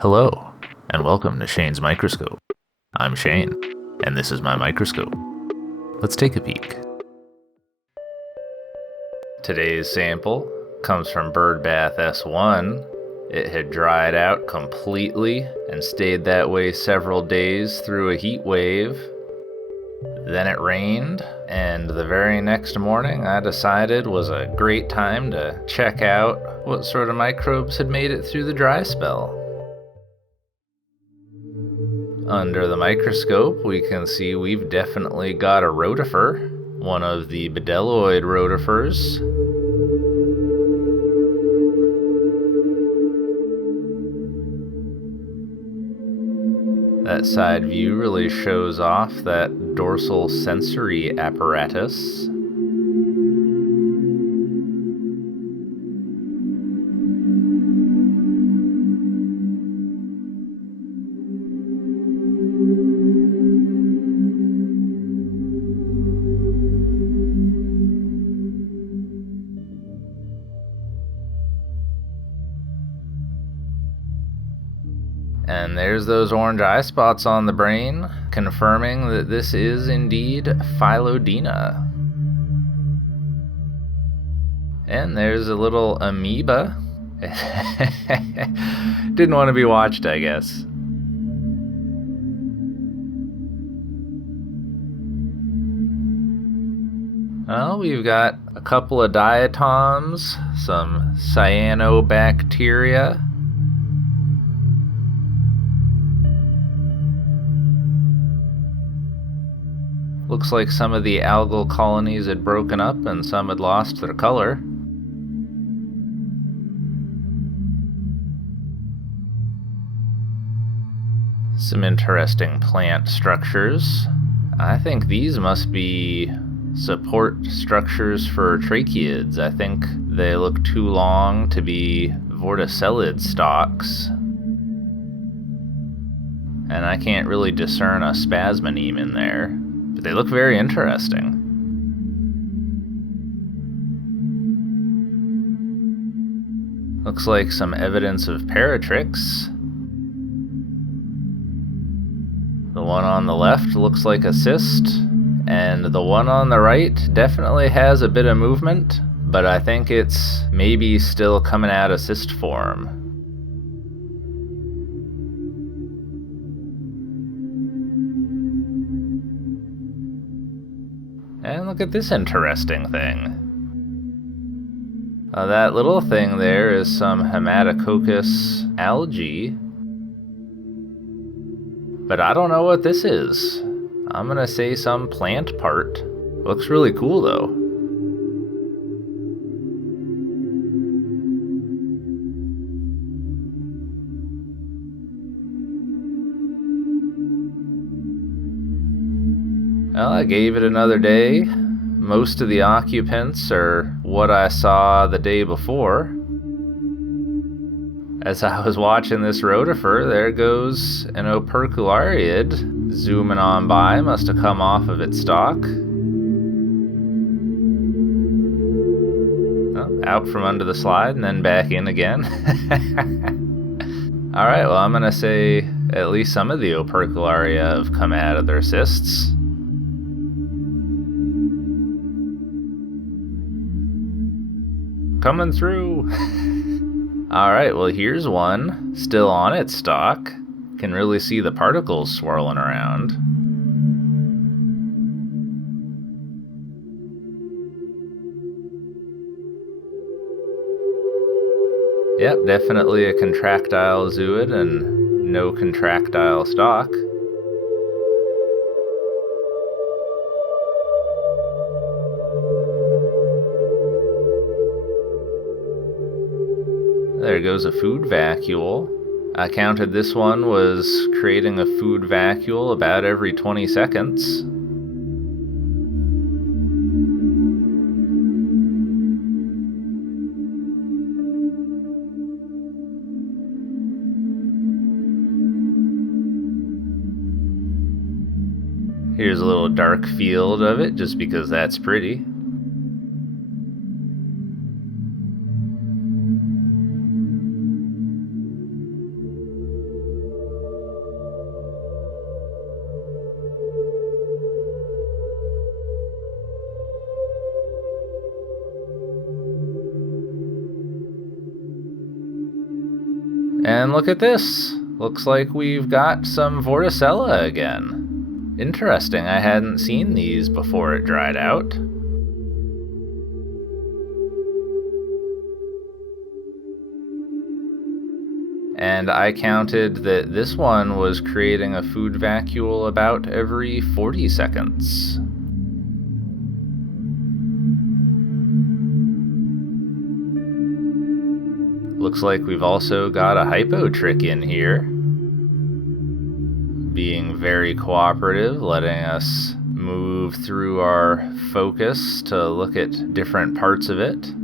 Hello, and welcome to Shane's Microscope. I'm Shane, and this is my microscope. Let's take a peek. Today's sample comes from Birdbath S1. It had dried out completely and stayed that way several days through a heat wave. Then it rained, and the very next morning I decided was a great time to check out what sort of microbes had made it through the dry spell. Under the microscope, we can see we've definitely got a rotifer, one of the bedelloid rotifers. That side view really shows off that dorsal sensory apparatus. And there's those orange eye spots on the brain, confirming that this is indeed Phylodina. And there's a little amoeba. Didn't want to be watched, I guess. Well, we've got a couple of diatoms, some cyanobacteria. Looks like some of the algal colonies had broken up and some had lost their color. Some interesting plant structures. I think these must be support structures for tracheids. I think they look too long to be vorticellid stalks. And I can't really discern a spasmoneme in there. But they look very interesting. Looks like some evidence of paratrix. The one on the left looks like a cyst, and the one on the right definitely has a bit of movement, but I think it's maybe still coming out of cyst form. And look at this interesting thing. That little thing there is some Hematococcus algae. But I don't know what this is. I'm gonna say some plant part. Looks really cool though. Well, I gave it another day. Most of the occupants are what I saw the day before. As I was watching this rotifer, there goes an operculariid zooming on by. Must have come off of its stalk. Oh, out from under the slide and then back in again. Alright, well I'm gonna say at least some of the opercularia have come out of their cysts. Coming through. Alright, well here's one, still on its stalk. Can really see the particles swirling around. Yep, definitely a contractile zooid and no contractile stalk. There goes a food vacuole. I counted this one was creating a food vacuole about every 20 seconds. Here's a little dark field of it, just because that's pretty. And look at this. Looks like we've got some Vorticella again. Interesting, I hadn't seen these before it dried out. And I counted that this one was creating a food vacuole about every 40 seconds. Looks like we've also got a hypotrick in here, being very cooperative, letting us move through our focus to look at different parts of it.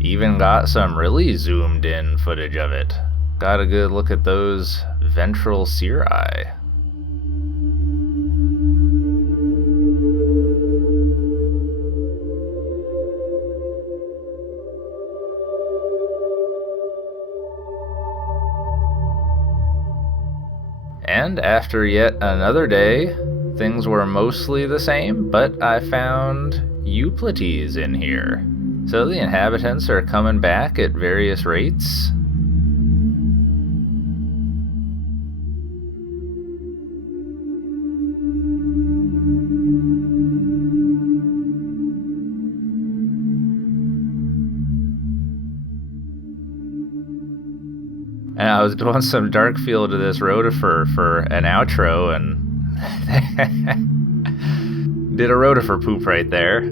Even got some really zoomed in footage of it. Got a good look at those ventral cirri. And after yet another day, things were mostly the same, but I found Euplities in here. So the inhabitants are coming back at various rates. And I was doing some dark field to this rotifer for an outro and did a rotifer poop right there.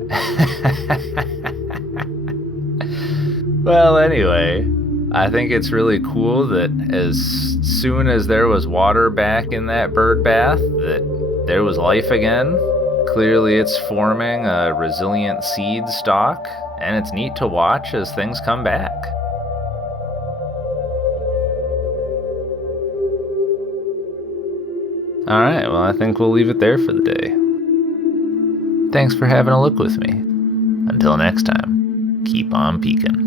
Well, anyway, I think it's really cool that as soon as there was water back in that bird bath, that there was life again. Clearly it's forming a resilient seed stock, and it's neat to watch as things come back. Alright, well, I think we'll leave it there for the day. Thanks for having a look with me. Until next time, keep on peeking.